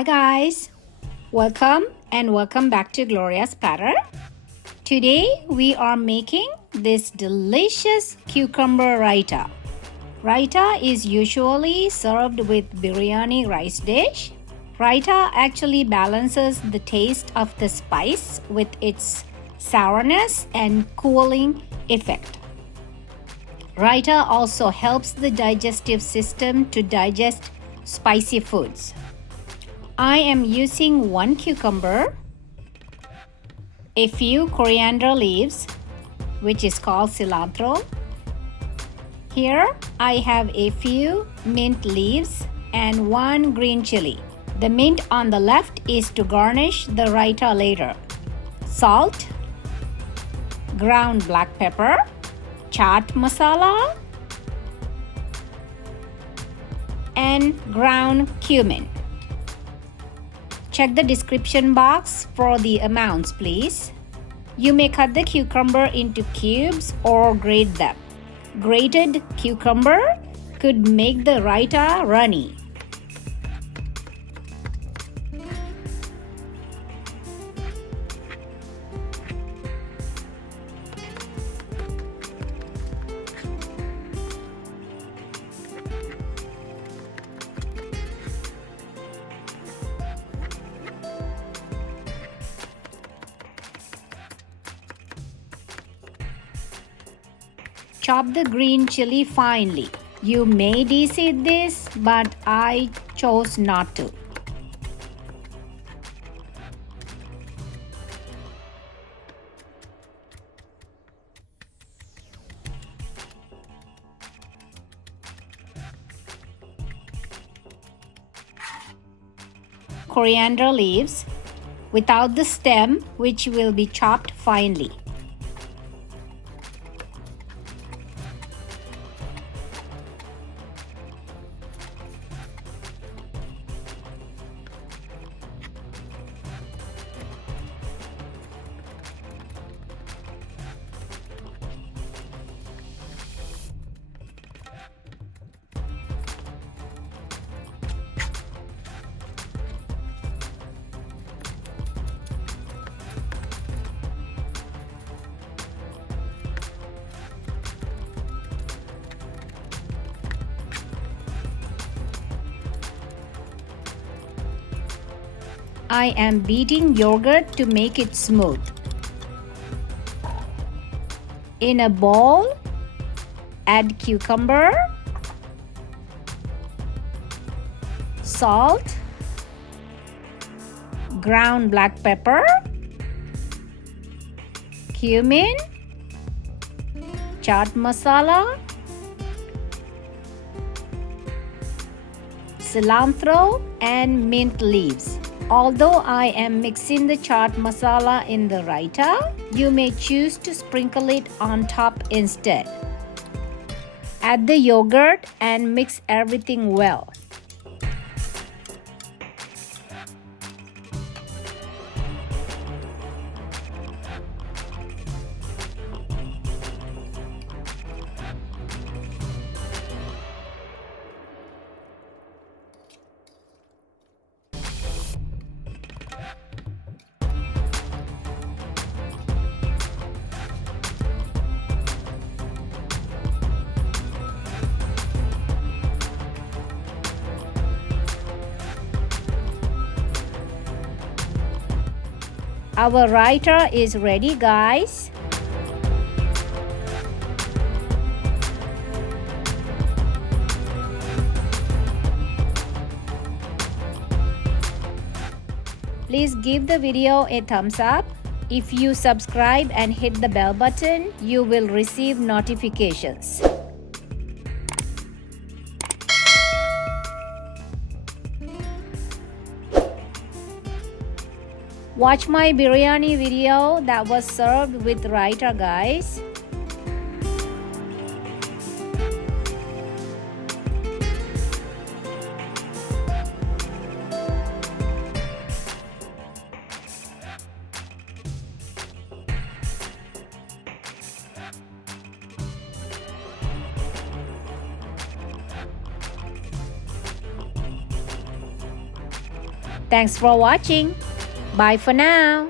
Hi guys, welcome back to Gloria's Platter. Today we are making this delicious cucumber raita. Raita is usually served with biryani rice dish. Raita actually balances the taste of the spice with its sourness and cooling effect. Raita also helps the digestive system to digest spicy foods. I am using 1 cucumber, a few coriander leaves, which is called cilantro. Here I have a few mint leaves and 1 green chili. The mint on the left is to garnish the raita later. Salt, ground black pepper, chaat masala, and ground cumin. Check the description box for the amounts, please. You may cut the cucumber into cubes or grate them. Grated cucumber could make the raita runny. Chop the green chili finely. You may deseed this, but I chose not to. Coriander leaves without the stem, which will be chopped finely. I am beating yogurt to make it smooth. In a bowl, add cucumber, salt, ground black pepper, cumin, chaat masala, cilantro, and mint leaves. Although I am mixing the chaat masala in the raita, you may choose to sprinkle it on top instead. Add the yogurt and mix everything well. Our raita is ready, guys. Please give the video a thumbs up. If you subscribe and hit the bell button, you will receive notifications. Watch my biryani video that was served with raita, guys. Thanks for watching. Bye for now.